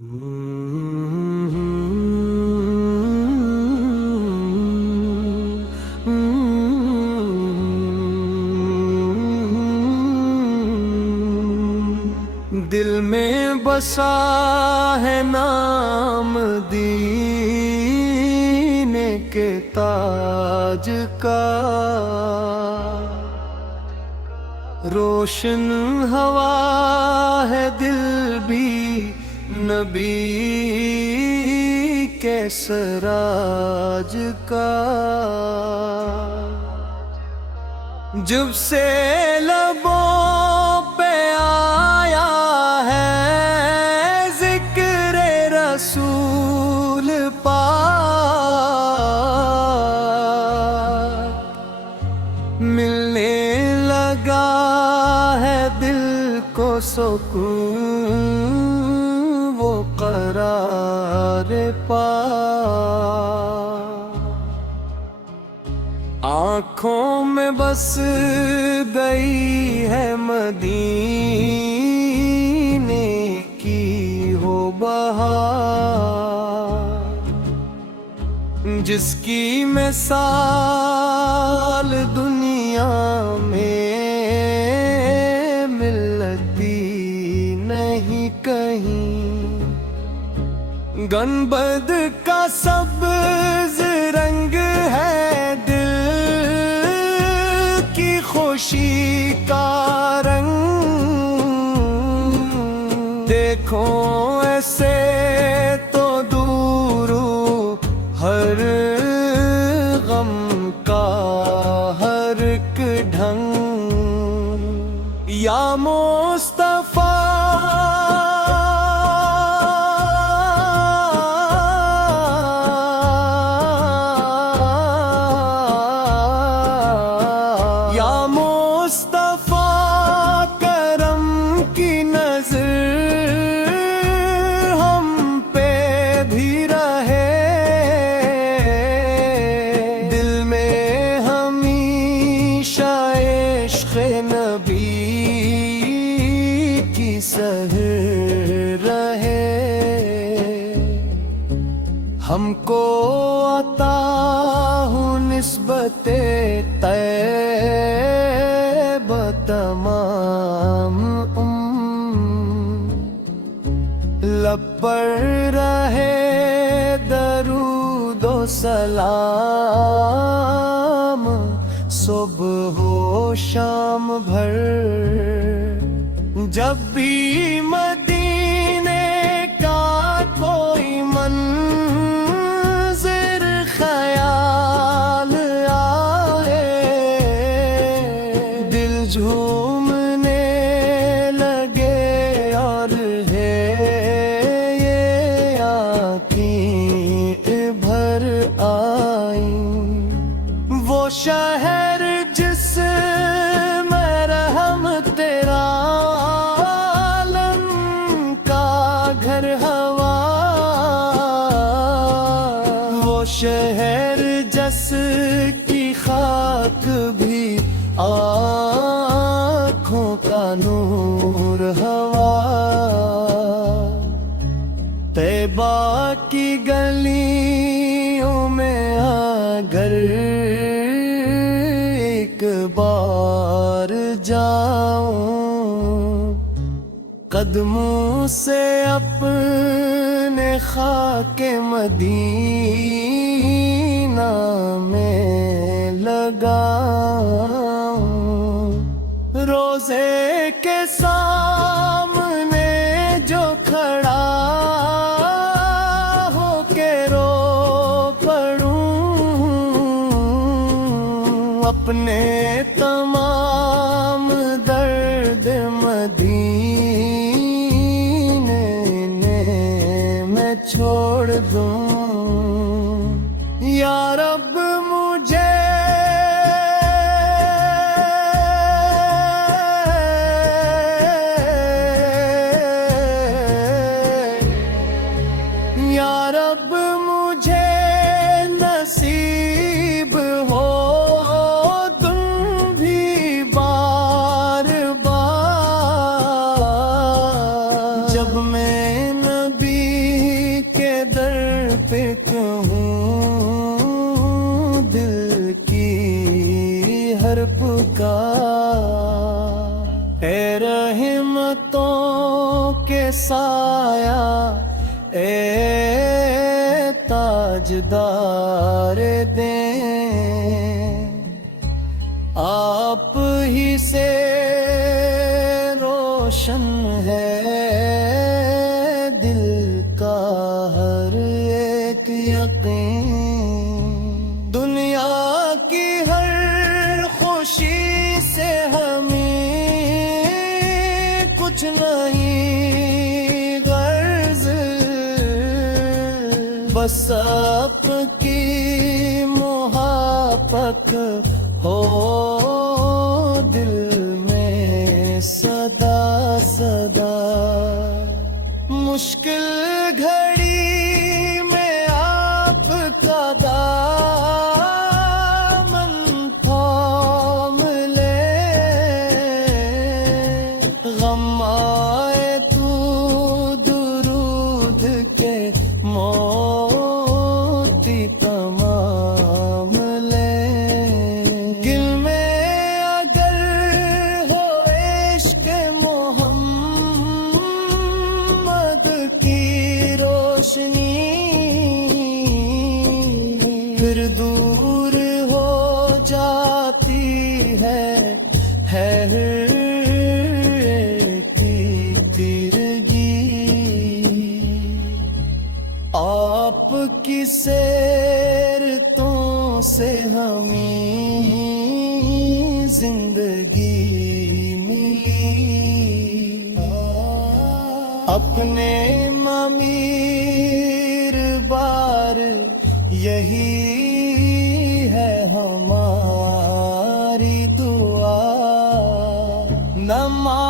دل میں بسا ہے نام دین کے تاج کا، روشن ہوا ہے دل بھی نبی کے سراج کا، جب سے لبوں پہ آیا ہے ذکر رسول پاک، ملنے لگا ہے دل کو سکون وہ قرار پاک، آنکھوں میں بس گئی ہے مدینے کی ہو بہار، جس کی مثال دنیا میں ملتی نہیں کہیں، گنبد کا سبز رنگ ہے دل کی خوشی کا رنگ، دیکھو ایسے تو دور ہر غم کا ہر ایک ڈھنگ، یا مصطفیٰ سحر رہے، ہم کو عطا ہوں نسبت طیب تمام لب پر رہے درود و سلام صبح و شام بھر، جب بھی مدینے کا کوئی منظر خیال آئے، دل جھومنے لگے اور ہے یہ آنکھیں بھر آئیں، وہ شہر جس میں رحم تیرا گھر ہوا، وہ شہر جس کی خاک بھی آنکھوں کا نور ہوا، طیبہ کی گلیوں میں اگر ایک بار جاؤں، قدموں سے اپنے خاک مدینہ میں لگاؤں، روزے کے سامنے جو کھڑا ہو کے رو پڑوں، اپنے تمام درد چھوڑ دوں، یا رب مجھے یا رب مجھے نصیب ہو تم بھی بار بار، جب میں نبی سایہ اے تاجدار دیں، آپ ہی سے روشن ہے دل کا ہر ایک یقین، دنیا کی ہر خوشی سے ہمیں کچھ نہیں غرض، بس آپ کی محبت ہو دل میں سدا سدا، مشکل گھڑی میں آپ کا دامن تھام لے، غم آئے تو درود کے موتی تمام لے، دل میں اگر ہو عشق محمد کی روشنی، پھر دور ہو جاتی ہے کی تیرگی، آپ کی سیرتوں سے ہمیں زندگی ملی، اپنے ممیر بار یہی ہے ہماری دعا، نماز